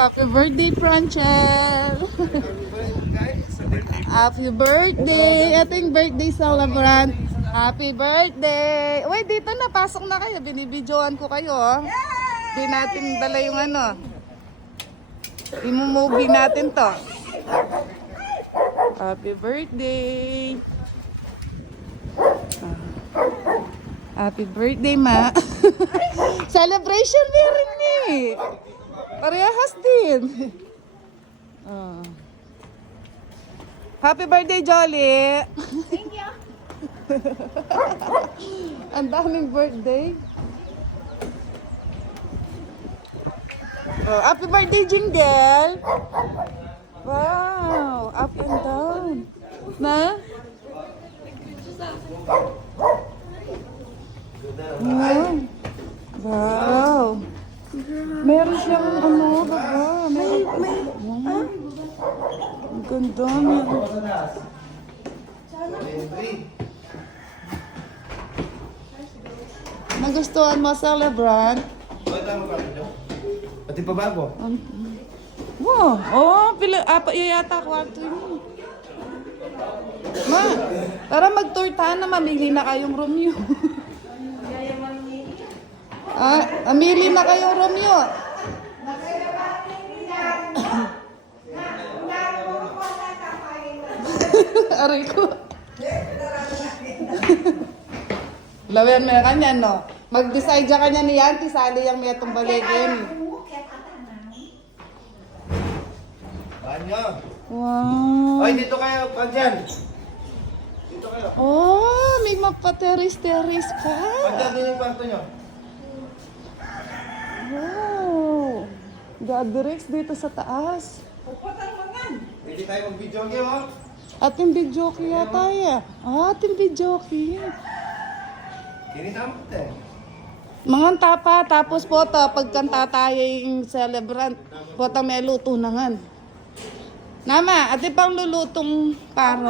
Happy birthday, Franchel! Happy birthday! Ito yung birthday celebrant. Happy birthday! Uy, dito na. Pasok na kayo. Binibidyoan ko kayo. Oh. Di natin dala yung ano. Imumovie natin to. Happy birthday! Happy birthday, ma. Celebration meron eh. Parehas din. Oh. Happy birthday, Jolly. Thank you. Ang daming birthday. Oh, happy birthday, Jingle. Wow, up and down. Na? Wow. Wow. Meron siyang ano, baba. Meron. Ang ganda. Nagustuhan mo, celebrant? Pati pa bago? Wow. Oh, apa yata kwarto niyo. Ma, tara mag-tour tayo na mamili na kayong Romeo. Amili na kayong Romeo. Aray ko. Lawan mo na kanya, no? Mag-decide ka kanya ni Yanti, sali yung may itong baligin. Banyo! Wow. Ay, dito kayo, Panjan! Dito kayo. Oh, may mapateris-teris pa. Panjan, din yung kwarto nyo. Wow. Gadirex dito sa taas. Pwede tayo mag-video game, ha? Ating videoke yata eh. Ating videoke. Kinitama ko eh. Mga tapa, tapos po pagkanta tayo yung celebrant. Po may luto na nga. Nama, ate pang lulutong paro.